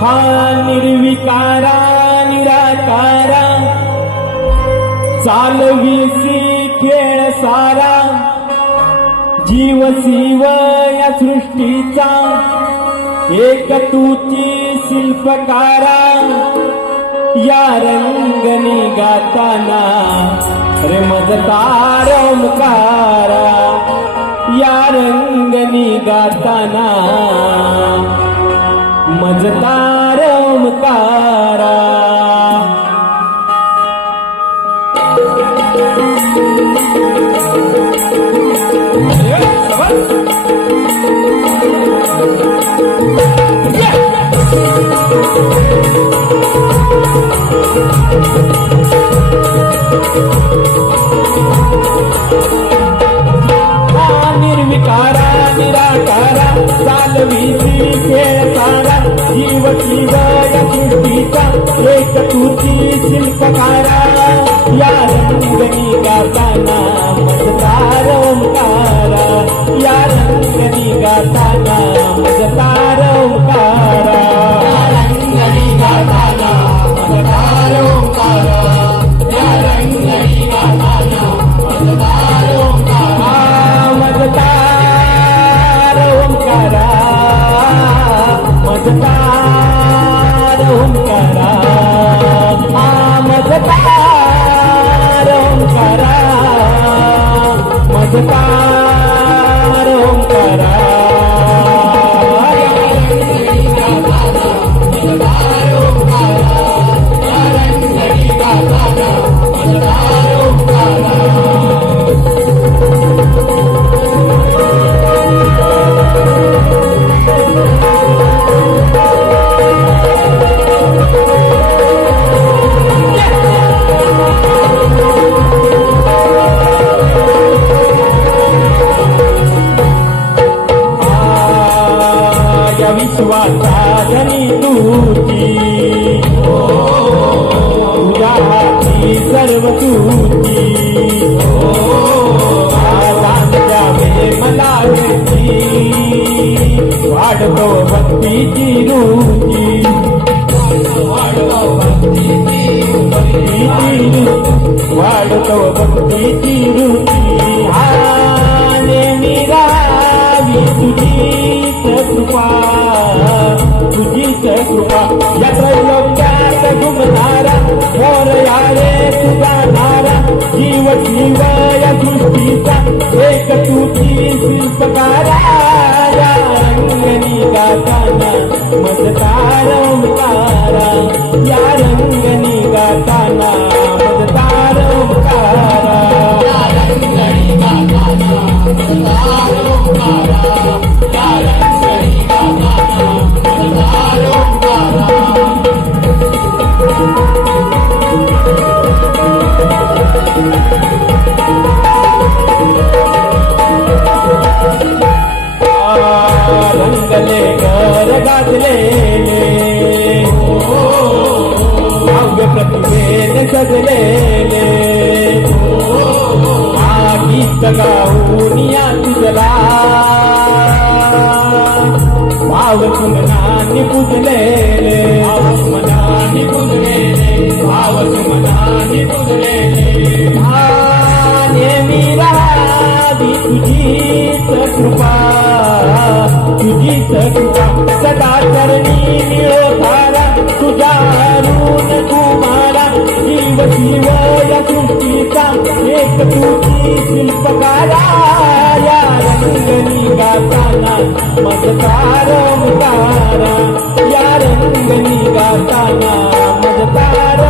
हा निर्विकारा निराकारा चालवीसी खेळ सारा जीव शिव या सृष्टीचा एक तुची शिल्पकारा या रंगनी गाताना रे ओंकारा या रंगनी गाताना मजतार ओमकारा निर्विकारा निराकारा चालवी खेळ जीव शिव या एक तुझी शिल्पकारा या रंगनी गाताना मजदार ओंकारा या रंगनी गाताना मजदार ओंकारा या रंगनी गाताना मजदार ओंकारा या रंगनी गाताना मजदार ओंकारा मजदार ओंकारा मजदार ओंकारा हा धनी तुझी तुझ्या हाती सर्व तुझी आदान मला वेची वाढतो भक्तीची रुची वाढतो भक्तीची वाढतो भक्तीची रुची कृपा या त्रैलोक्यात घुमणारा मोर यारे तुझा जीव जीव या दृष्टीचा एक तुझी शिल्पकारा. या रंगनी गाताना मजतार ओंकारा या रंग भव्य सजलेले हा गीत गाऊन या तुझला भाव सुमनाने पुजलेले भाव सुमनाने पुजलेले भाव सुमनाने पुजलेले नेहमी राहावी तुझीच कृपा तुझीच कृपा सदा चरणी फुलनी गाताना मजदार उतारा या रंगनी गाताना मजदार